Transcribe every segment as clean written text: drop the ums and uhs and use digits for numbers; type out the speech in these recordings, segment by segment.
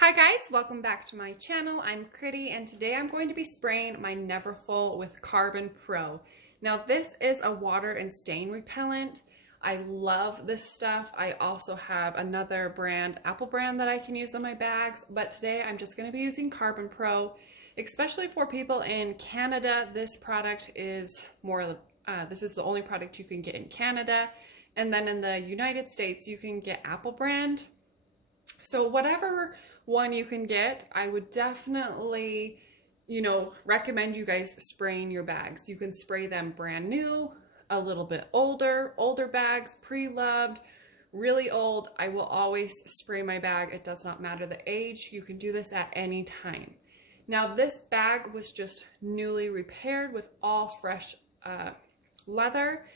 Hi guys, welcome back to my channel. I'm Critty and today I'm going to be spraying my Neverfull with Carbon Pro. Now this is a water and stain repellent. I love this stuff. I also have another brand, Apple brand, that I can use on my bags, but today I'm just going to be using Carbon Pro, especially for people in Canada. This product is this is the only product you can get in Canada, and then in the United States you can get Apple brand. So whatever one you can get, I would definitely, recommend you guys spraying your bags. You can spray them brand new, a little bit older bags, pre-loved, really old. I will always spray my bag. It does not matter the age. You can do this at any time. Now this bag was just newly repaired with all fresh leather.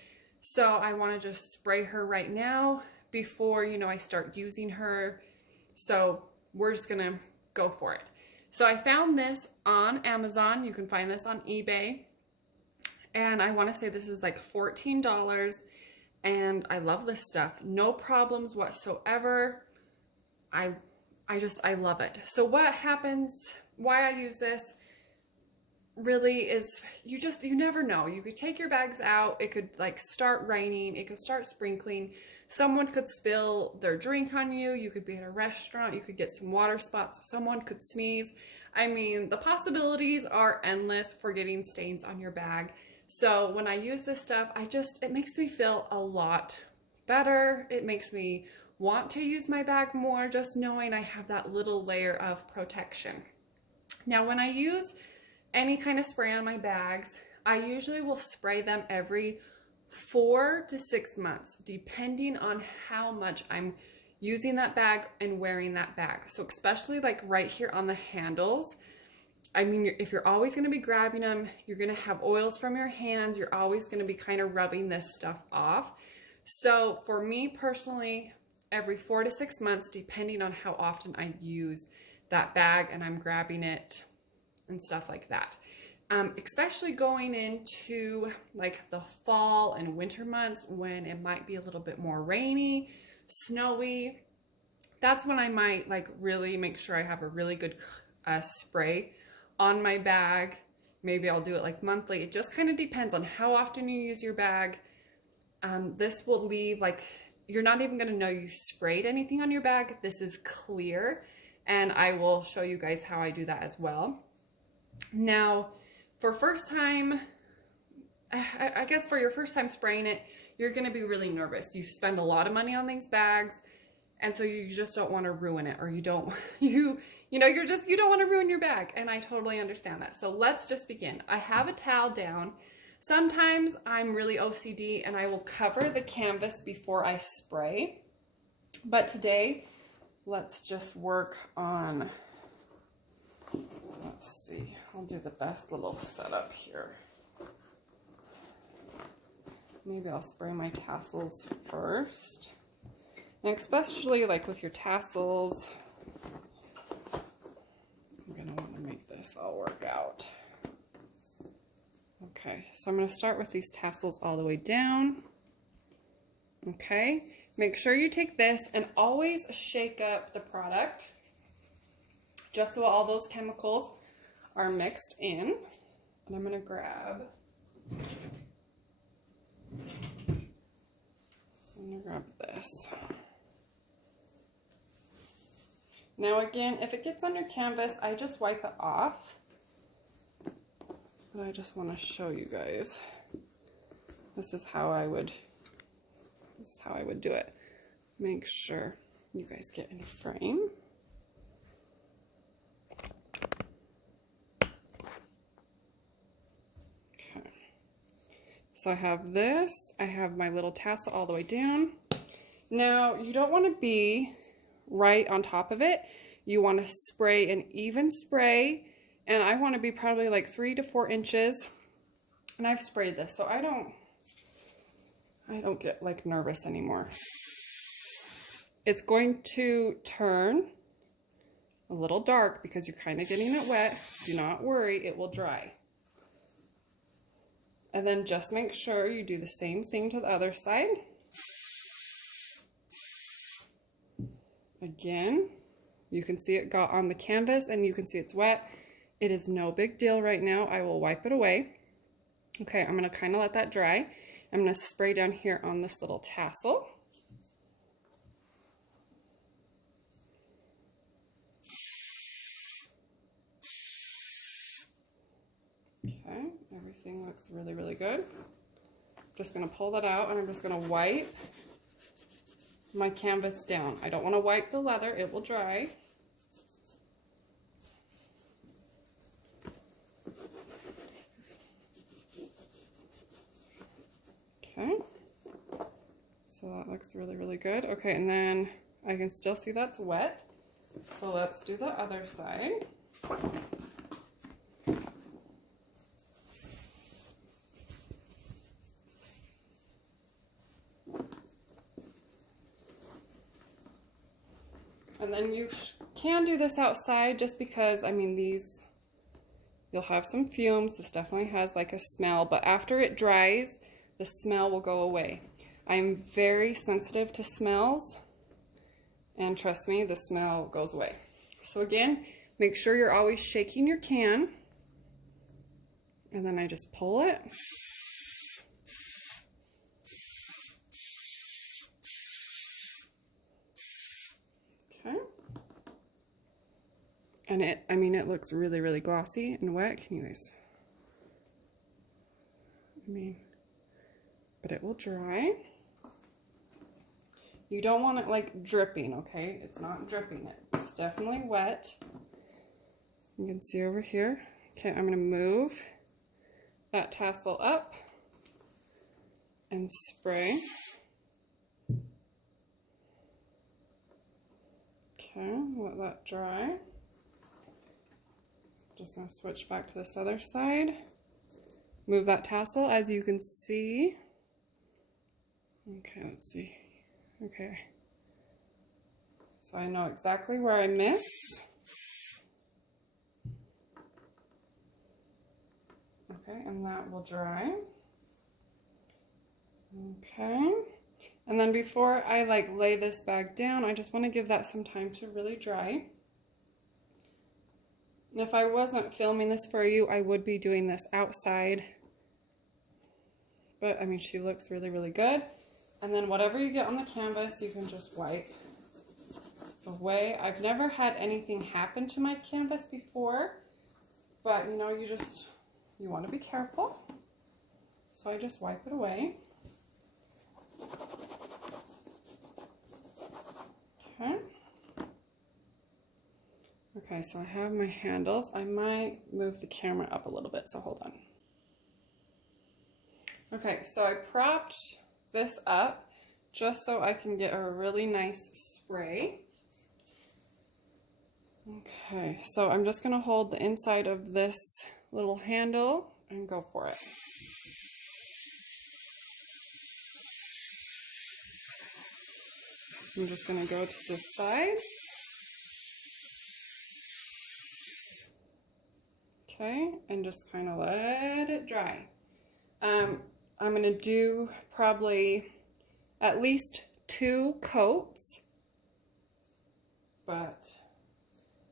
So I want to just spray her right now before, I start using her. So we're just gonna go for it. So I found this on Amazon. You can find this on eBay. And I want to say this is like $14. And I love this stuff. No problems whatsoever. I love it. So what happens, why I use this really is you never know. You could take your bags out, it could like start raining, it could start sprinkling, someone could spill their drink on you, you could be at a restaurant, you could get some water spots, someone could sneeze. I mean, the possibilities are endless for getting stains on your bag. So when I use this stuff, it makes me feel a lot better. It makes me want to use my bag more, just knowing I have that little layer of protection. Now when I use any kind of spray on my bags, I usually will spray them every 4 to 6 months, depending on how much I'm using that bag and wearing that bag. So especially like right here on the handles, I mean, if you're always going to be grabbing them, you're going to have oils from your hands, you're always going to be kind of rubbing this stuff off. So for me personally, every 4 to 6 months, depending on how often I use that bag and I'm grabbing it and stuff like that. Especially going into like the fall and winter months when it might be a little bit more rainy, snowy. That's when I might like really make sure I have a really good spray on my bag. Maybe I'll do it like monthly. It just kind of depends on how often you use your bag. This will leave like, you're not even going to know you sprayed anything on your bag. This is clear, and I will show you guys how I do that as well. Now, for first time, I guess for your first time spraying it, you're going to be really nervous. You spend a lot of money on these bags, and so you just don't want to ruin it, or you don't want to ruin your bag, and I totally understand that. So let's just begin. I have a towel down. Sometimes I'm really OCD and I will cover the canvas before I spray. But today, let's just work on, let's see, I'll do the best little setup here. Maybe I'll spray my tassels first. And especially like with your tassels, I'm gonna want to make this all work out. Okay, so I'm going to start with these tassels all the way down. Okay, make sure you take this and always shake up the product just so all those chemicals are mixed in. And I'm going to grab, this. Now again, if it gets on your canvas, I just wipe it off. But I just want to show you guys. This is how I would do it. Make sure you guys get in frame. Okay. So I have this. I have my little tassel all the way down. Now, you don't want to be right on top of it. You want to spray an even spray. And I want to be probably like 3 to 4 inches. And I've sprayed this, so I don't get like nervous anymore. It's going to turn a little dark because you're kind of getting it wet. Do not worry, it will dry. And then just make sure you do the same thing to the other side. Again, You can see it got on the canvas and you can see it's wet. It is no big deal right now. I will wipe it away. Okay, I'm gonna kind of let that dry. I'm gonna spray down here on this little tassel. Okay, everything looks really, really good. Just gonna pull that out and I'm just gonna wipe my canvas down. I don't wanna wipe the leather, it will dry. Okay, so that looks really, really good. Okay, and then I can still see that's wet. So let's do the other side. And then you can do this outside just because, I mean, these, you'll have some fumes. This definitely has like a smell, but after it dries, the smell will go away. I'm very sensitive to smells, and trust me, the smell goes away. So again, make sure you're always shaking your can, and then I just pull it. Okay. And it looks really, really glossy and wet. Can you guys? But it will dry. You don't want it like dripping, okay? It's not dripping. It's definitely wet. You can see over here. Okay, I'm gonna move that tassel up and spray. Okay, let that dry. Just gonna switch back to this other side. Move that tassel, as you can see. Okay, let's see. Okay. So I know exactly where I missed. Okay, and that will dry. Okay. And then before I like lay this bag down, I just want to give that some time to really dry. And if I wasn't filming this for you, I would be doing this outside. But I mean, she looks really, really good. And then whatever you get on the canvas, you can just wipe away. I've never had anything happen to my canvas before, but you know, you want to be careful. So I just wipe it away. Okay. Okay, so I have my handles. I might move the camera up a little bit, so hold on. Okay, so I propped this up just so I can get a really nice spray. Okay, so I'm just gonna hold the inside of this little handle and go for it. I'm just gonna go to this side. Okay, and just kind of let it dry. I'm gonna do probably at least 2 coats, but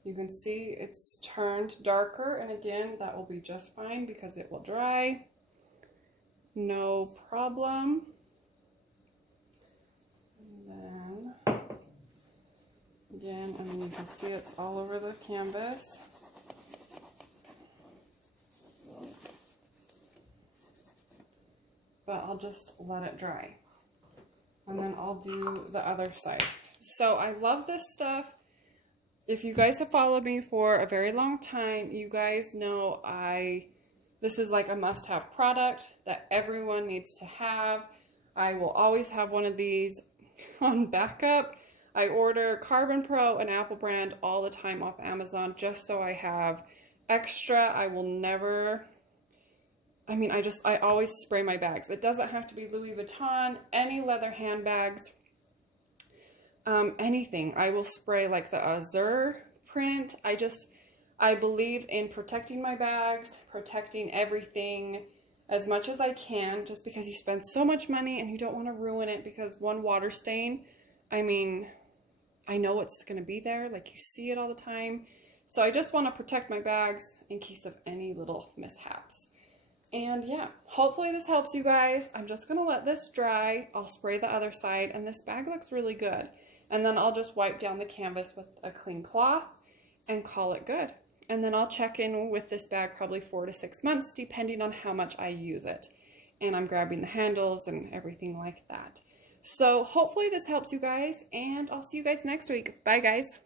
you can see it's turned darker, and again, that will be just fine because it will dry. No problem. And then, again, I mean, you can see it's all over the canvas. But I'll just let it dry. And then I'll do the other side. So I love this stuff. If you guys have followed me for a very long time, you guys know this is like a must-have product that everyone needs to have. I will always have one of these on backup. I order Carbon Pro and Apple brand all the time off Amazon just so I have extra. I will never... I mean, I always spray my bags. It doesn't have to be Louis Vuitton, any leather handbags, anything. I will spray like the Azure print. I believe in protecting my bags, protecting everything as much as I can, just because you spend so much money and you don't want to ruin it because one water stain. I mean, I know it's going to be there, like you see it all the time. So I just want to protect my bags in case of any little mishaps. And yeah, hopefully this helps you guys. I'm just going to let this dry. I'll spray the other side, and this bag looks really good. And then I'll just wipe down the canvas with a clean cloth and call it good. And then I'll check in with this bag probably 4 to 6 months, depending on how much I use it. And I'm grabbing the handles and everything like that. So hopefully this helps you guys, and I'll see you guys next week. Bye guys.